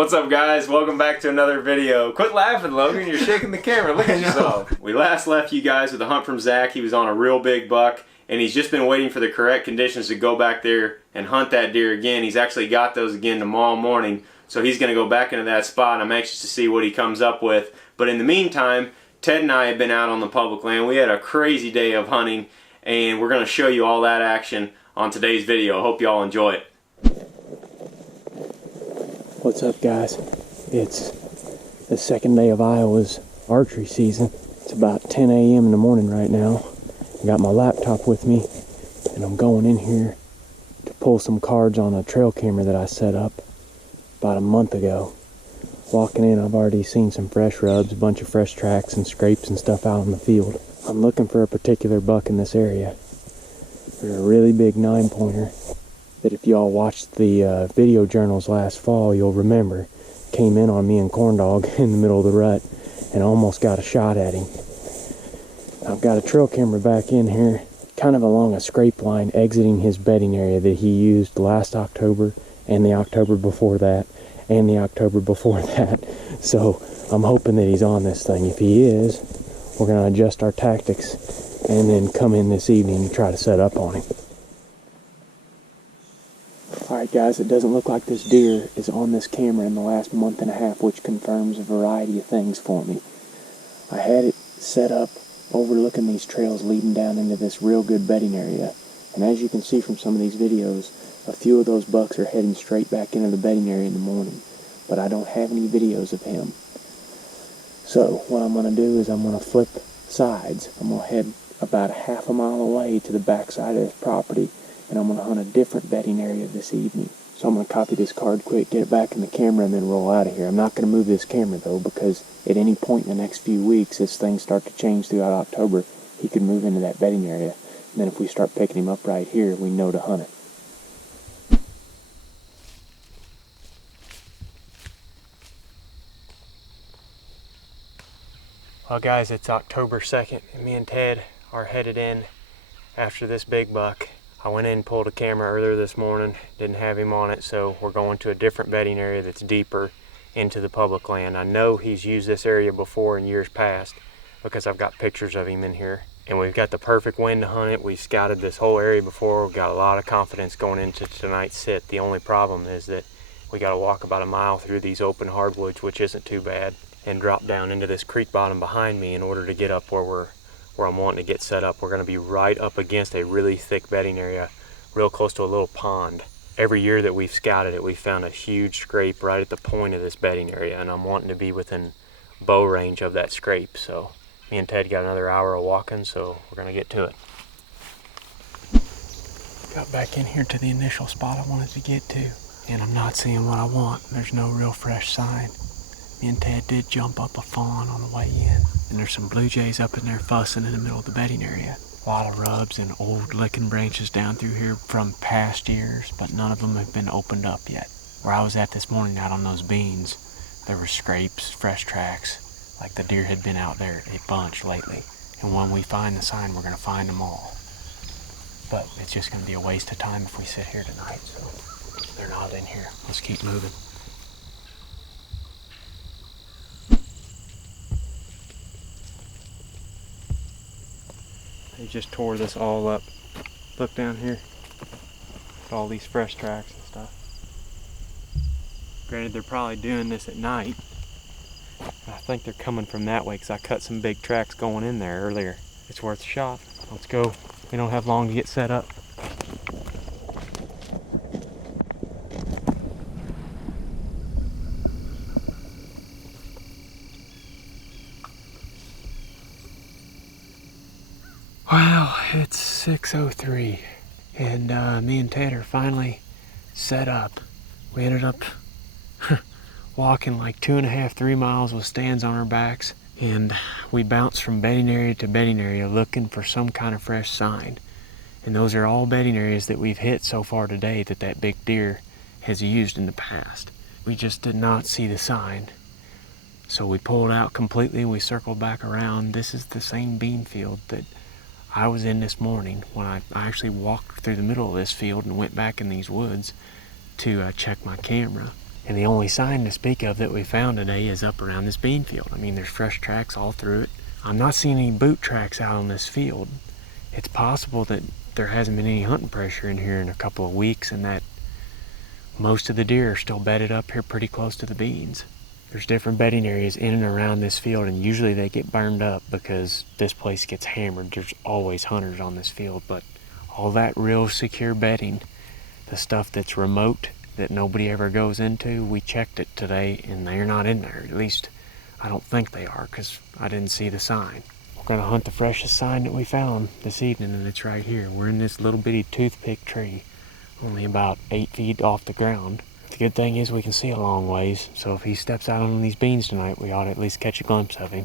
What's up, guys? Welcome back to another video. Quit laughing, Logan. You're shaking the camera. Look at yourself. We last left you guys with a hunt from Zach. He was on a real big buck, and he's just been waiting for the correct conditions to go back there and hunt that deer again. He's actually got those again tomorrow morning, so he's going to go back into that spot, and I'm anxious to see what he comes up with. But in the meantime, Ted and I have been out on the public land. We had a crazy day of hunting, and we're going to show you all that action on today's video. Hope you all enjoy it. What's up, guys? It's the second day of Iowa's archery season. It's about 10 a.m. in the morning right now. I got my laptop with me, and I'm going in here to pull some cards on a trail camera that I set up about a month ago. Walking in, I've already seen some fresh rubs, a bunch of fresh tracks and scrapes and stuff out in the field. I'm looking for a particular buck in this area. There's a really big 9-pointer that if y'all watched the video journals last fall, you'll remember came in on me and Corndog in the middle of the rut and almost got a shot at him. I've got a trail camera back in here, kind of along a scrape line exiting his bedding area that he used last October and the October before that and the October before that. So I'm hoping that he's on this thing. If he is, we're going to adjust our tactics and then come in this evening and try to set up on him. Alright guys, it doesn't look like this deer is on this camera in the last month and a half, which confirms a variety of things for me. I had it set up overlooking these trails leading down into this real good bedding area, and as you can see from some of these videos, a few of those bucks are heading straight back into the bedding area in the morning, but I don't have any videos of him. So what I'm going to do is I'm going to flip sides. I'm going to head about a half a mile away to the back side of this property, and I'm going to hunt a different bedding area this evening. So I'm going to copy this card quick, get it back in the camera, and then roll out of here. I'm not going to move this camera, though, because at any point in the next few weeks, as things start to change throughout October, he could move into that bedding area. And then if we start picking him up right here, we know to hunt it. Well, guys, it's October 2nd, and me and Ted are headed in after this big buck. I went in and pulled a camera earlier this morning, didn't have him on it, so we're going to a different bedding area that's deeper into the public land. I know he's used this area before in years past because I've got pictures of him in here. And we've got the perfect wind to hunt it. We've scouted this whole area before. We've got a lot of confidence going into tonight's sit. The only problem is that we got to walk about a mile through these open hardwoods, which isn't too bad, and drop down into this creek bottom behind me in order to get up where I'm wanting to get set up. We're going to be right up against a really thick bedding area, real close to a little pond. Every year that we've scouted it, we've found a huge scrape right at the point of this bedding area, and I'm wanting to be within bow range of that scrape. So me and Ted got another hour of walking, so we're going to get to it. Got back in here to the initial spot I wanted to get to, and I'm not seeing what I want. There's no real fresh sign. Me and Ted did jump up a fawn on the way in, and there's some blue jays up in there fussing in the middle of the bedding area. A lot of rubs and old licking branches down through here from past years, but none of them have been opened up yet. Where I was at this morning out on those beans, there were scrapes, fresh tracks, like the deer had been out there a bunch lately. And when we find the sign, we're going to find them all. But it's just going to be a waste of time if we sit here tonight, so they're not in here. Let's keep moving. They just tore this all up. Look down here. It's all these fresh tracks and stuff. Granted, they're probably doing this at night. I think they're coming from that way because I cut some big tracks going in there earlier. It's worth a shot. Let's go. We don't have long to get set up. Well, it's 6:03 and me and Ted are finally set up. We ended up walking like 2.5, 3 miles with stands on our backs, and we bounced from bedding area to bedding area looking for some kind of fresh sign. And those are all bedding areas that we've hit so far today that big deer has used in the past. We just did not see the sign. So we pulled out completely, we circled back around. This is the same bean field that I was in this morning when I actually walked through the middle of this field and went back in these woods to check my camera. And the only sign to speak of that we found today is up around this bean field. I mean, there's fresh tracks all through it. I'm not seeing any boot tracks out on this field. It's possible that there hasn't been any hunting pressure in here in a couple of weeks and that most of the deer are still bedded up here pretty close to the beans. There's different bedding areas in and around this field, and usually they get burned up because this place gets hammered. There's always hunters on this field, but all that real secure bedding, the stuff that's remote that nobody ever goes into, we checked it today and they're not in there. At least I don't think they are, because I didn't see the sign. We're going to hunt the freshest sign that we found this evening, and it's right here. We're in this little bitty toothpick tree, only about 8 feet off the ground. The good thing is we can see a long ways, so if he steps out on these beans tonight, we ought to at least catch a glimpse of him.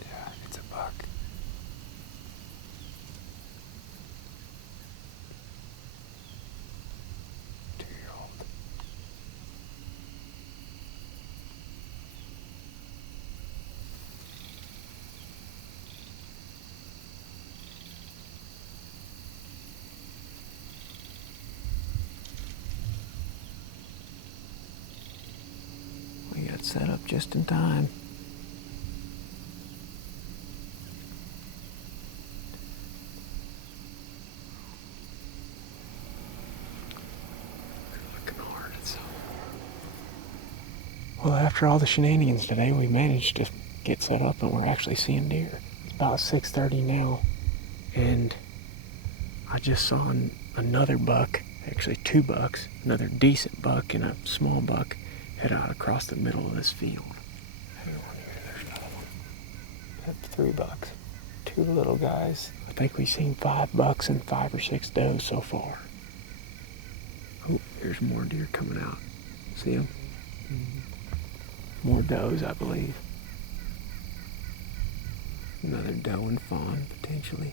Yeah, it's a buck. 2-year-old. We got set up just in time. Looking hard. Well, after all the shenanigans today, we managed to get set up and we're actually seeing deer. It's about 6:30 now, and I just saw another buck, actually 2 bucks, another decent buck and a small buck head out across the middle of this field. There's another one. That's 3 bucks, 2 little guys. I think we've seen 5 bucks and 5 or 6 does so far. Oh, there's more deer coming out. See them? Mm-hmm. More does, I believe. Another doe and fawn, potentially.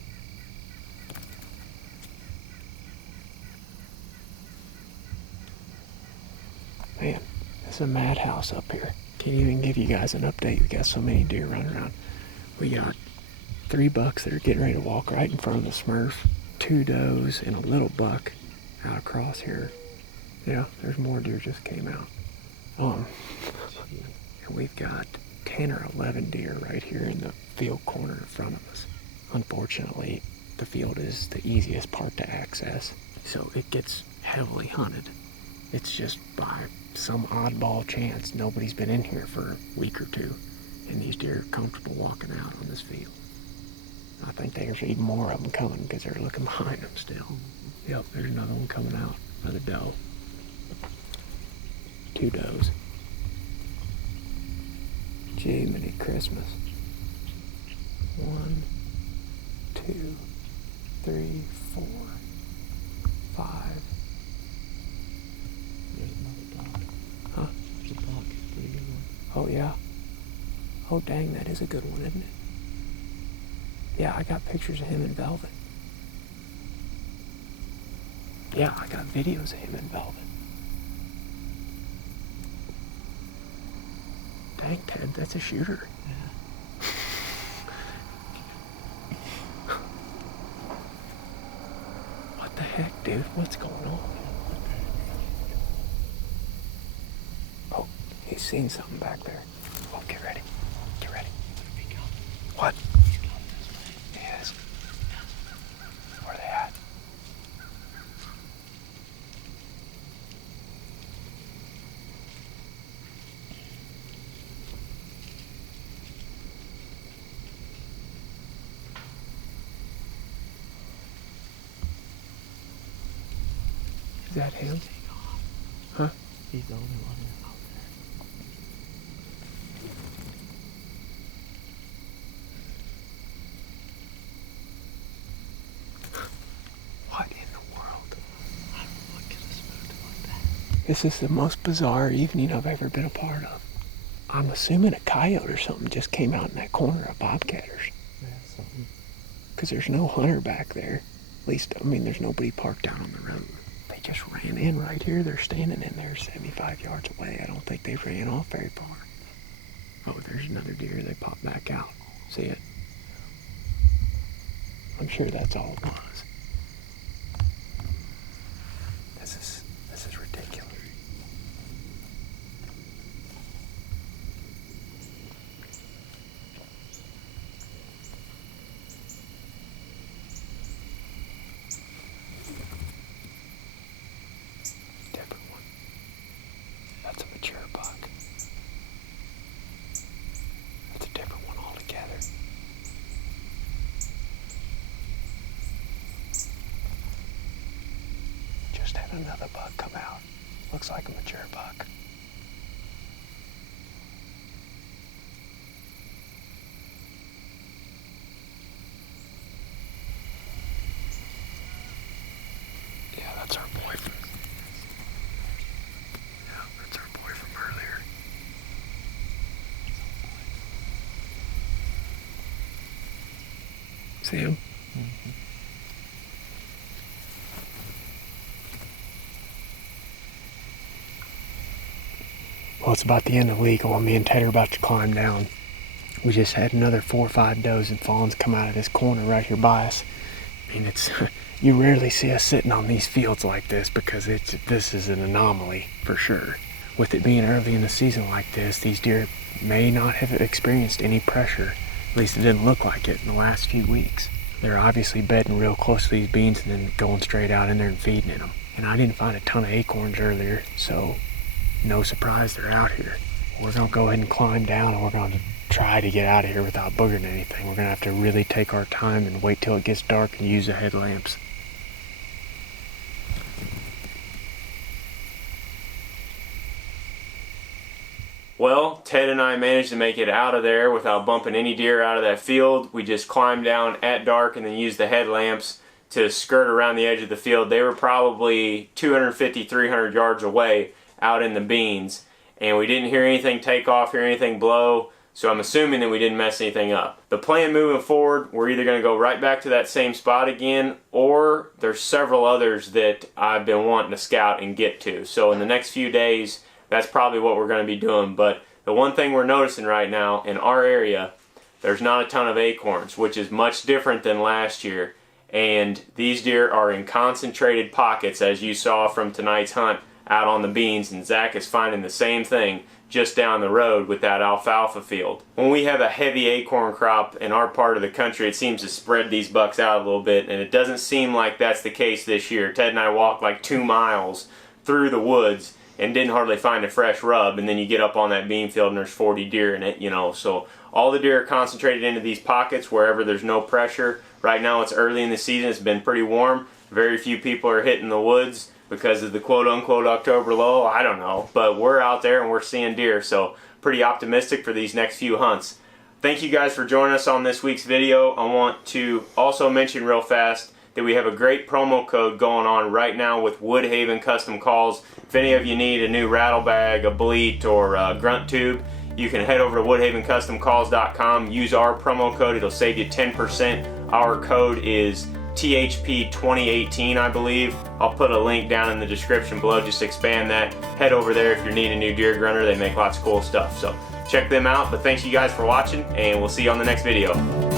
Man, it's a madhouse up here. Can't even give you guys an update. We got so many deer running around. We got 3 bucks that are getting ready to walk right in front of the Smurf, 2 does, and a little buck out across here. Yeah, there's more deer just came out. And we've got 10 or 11 deer right here in the field corner in front of us. Unfortunately, the field is the easiest part to access, so it gets heavily hunted. It's just by some oddball chance nobody's been in here for a week or 2, and these deer are comfortable walking out on this field. I think there's even more of them coming because they're looking behind them still. Yep, there's another one coming out, another doe. 2 does. Gee, many Christmas. 1, 2, 3, 4, 5. There's another dog. Huh? There's a buck. Pretty good one. Oh, yeah. Oh, dang, that is a good one, isn't it? Yeah, I got pictures of him in velvet. Yeah, I got videos of him in velvet. Dang, Ted, that's a shooter. Yeah. What the heck, dude? What's going on? Oh, he's seen something back there. Oh, get ready. Get ready. What? He is. Where are they at? Is that him? Huh? He's the only one out there. What in the world? I don't know what could have spooked him like that. This is the most bizarre evening I've ever been a part of. I'm assuming a coyote or something just came out in that corner of bobcatters. Yeah, something. Because there's no hunter back there. At least, I mean, there's nobody parked out on the road. They just ran in right here. They're standing in there 75 yards away. I don't think they ran off very far. Oh, there's another deer. They popped back out. See it? sure that's all it was. This is ridiculous. Different one. That's a mature buck. That's a different one altogether. Just had another buck come out. Looks like a mature buck. Yeah, that's our boy from... Yeah, that's our boy from earlier. See him? Well, it's about the end of legal, and me and Ted are about to climb down. We just had another 4 or 5 does and fawns come out of this corner right here by us. I mean, it's you rarely see us sitting on these fields like this because this is an anomaly for sure. With it being early in the season like this, these deer may not have experienced any pressure. At least it didn't look like it in the last few weeks. They're obviously bedding real close to these beans and then going straight out in there and feeding in them. And I didn't find a ton of acorns earlier, so no surprise they're out here. We're gonna go ahead and climb down, and we're gonna try to get out of here without boogering anything. We're gonna have to really take our time and wait till it gets dark and use the headlamps. Well, Ted and I managed to make it out of there without bumping any deer out of that field. We just climbed down at dark and then used the headlamps to skirt around the edge of the field. They were probably 250, 300 yards away out in the beans, and we didn't hear anything take off, hear anything blow, so I'm assuming that we didn't mess anything up. The plan moving forward, we're either going to go right back to that same spot again, or there's several others that I've been wanting to scout and get to. So in the next few days, that's probably what we're going to be doing. But the one thing we're noticing right now in our area, there's not a ton of acorns, which is much different than last year. And these deer are in concentrated pockets, as you saw from tonight's hunt out on the beans, and Zach is finding the same thing just down the road with that alfalfa field. When we have a heavy acorn crop in our part of the country, it seems to spread these bucks out a little bit, and it doesn't seem like that's the case this year. Ted and I walked like 2 miles through the woods and didn't hardly find a fresh rub, and then you get up on that bean field and there's 40 deer in it, you know. So all the deer are concentrated into these pockets wherever there's no pressure. Right now it's early in the season, it's been pretty warm. Very few people are hitting the woods because of the quote-unquote October lull. I don't know, but we're out there and we're seeing deer, so pretty optimistic for these next few hunts. Thank you guys for joining us on this week's video. I want to also mention real fast that we have a great promo code going on right now with Woodhaven Custom Calls. If any of you need a new rattle bag, a bleat, or a grunt tube, you can head over to woodhavencustomcalls.com, use our promo code, it'll save you 10%. Our code is THP 2018, I believe. I'll put a link down in the description below, just expand that. Head over there if you're needing a new deer grunter. They make lots of cool stuff, so check them out. But thanks you guys for watching, and we'll see you on the next video.